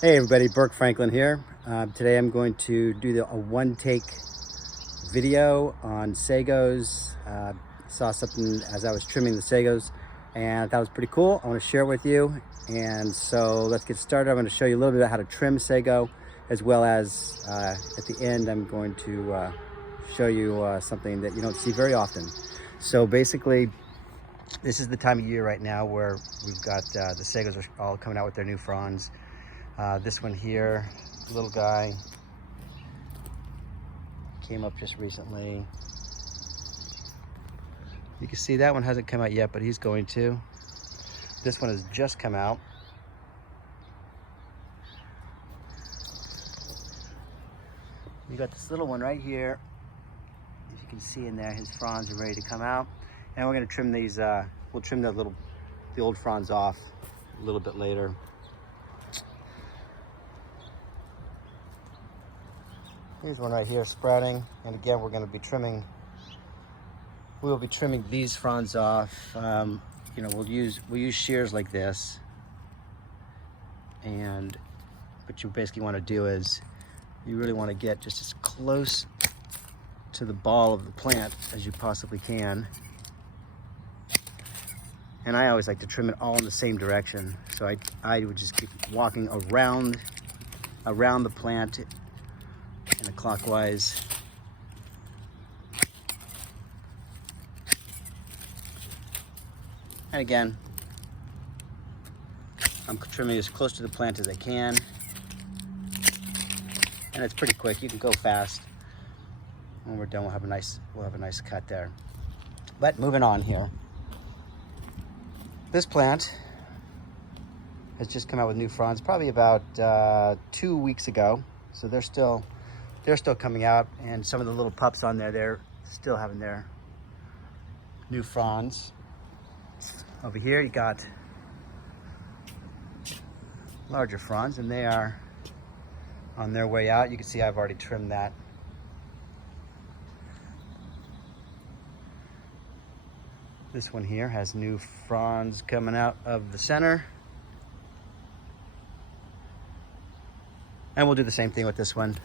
Hey everybody, Burke Franklin here. Today I'm going to do a one-take video on sagos. Saw something as I was trimming the sagos and that was pretty cool. I want to share it with you. And so let's get started. I'm going to show you a little bit about how to trim sago, as well as at the end I'm going to show you something that you don't see very often. So basically, this is the time of year right now where we've got the sagos are all coming out with their new fronds. This one here, little guy, came up just recently. You can see that one hasn't come out yet, but he's going to. This one has just come out. You got this little one right here. As you can see in there, his fronds are ready to come out. And we're gonna trim these, we'll trim the old fronds off a little bit later. Here's one right here sprouting, and again we're going to be trimming. We will be trimming these fronds off. You know, we'll use shears like this, and what you basically want to do is you really want to get just as close to the ball of the plant as you possibly can. And I always like to trim it all in the same direction, so I would just keep walking around the plant in a clockwise. And again, I'm trimming as close to the plant as I can. And it's pretty quick. You can go fast. When we're done, we'll have a nice cut there. But moving on here. This plant has just come out with new fronds, probably about 2 weeks ago. So they're still coming out, and some of the little pups on there, they're still having their new fronds. Over here you got larger fronds, and they are on their way out. You can see I've already trimmed that. This one here has new fronds coming out of the center. And we'll do the same thing with this one.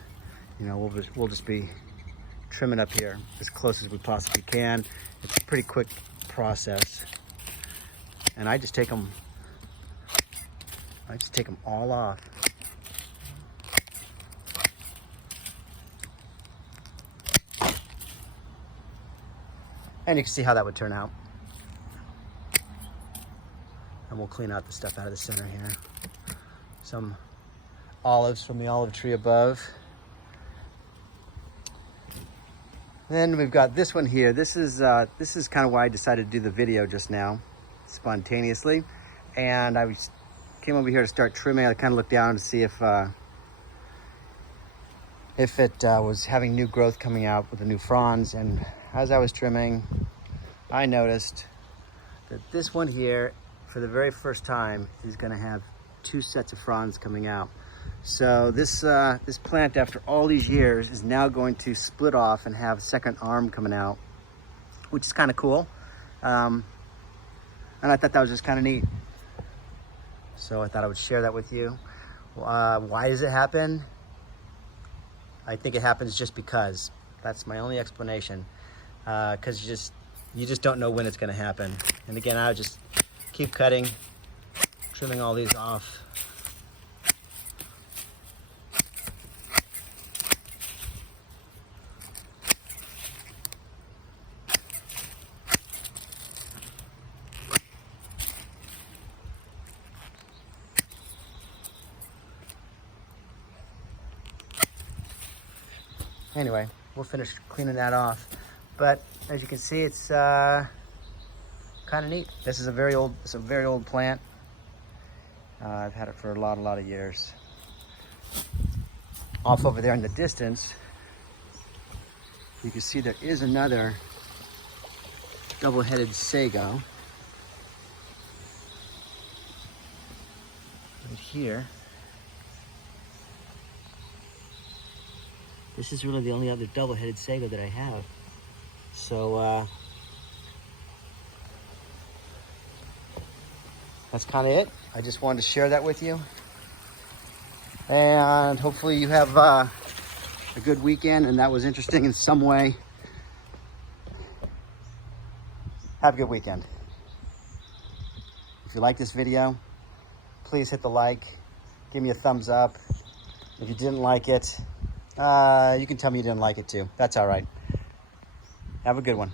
You know, we'll just be trimming up here as close as we possibly can. It's a pretty quick process. And I just take them all off. And you can see how that would turn out. And we'll clean out the stuff out of the center here. Some olives from the olive tree above. Then we've got this one here. This is kind of why I decided to do the video just now, spontaneously. And I came over here to start trimming. I kind of looked down to see if it was having new growth coming out with the new fronds. And as I was trimming, I noticed that this one here, for the very first time, is going to have 2 sets of fronds coming out. So this plant, after all these years, is now going to split off and have a second arm coming out, which is kind of cool. And I thought that was just kind of neat. So I thought I would share that with you. Why does it happen? I think it happens just because. That's my only explanation. Because you just don't know when it's going to happen. And again, I would just keep cutting, trimming all these off. Anyway, we'll finish cleaning that off. But as you can see, it's kind of neat. This is a very old plant. I've had it for a lot of years. Off over there in the distance, you can see there is another double-headed sago right here. This is really the only other double-headed sago that I have. So that's kind of it. I just wanted to share that with you. And hopefully you have a good weekend and that was interesting in some way. Have a good weekend. If you like this video, please hit the like, give me a thumbs up. If you didn't like it, you can tell me you didn't like it too. That's all right. Have a good one.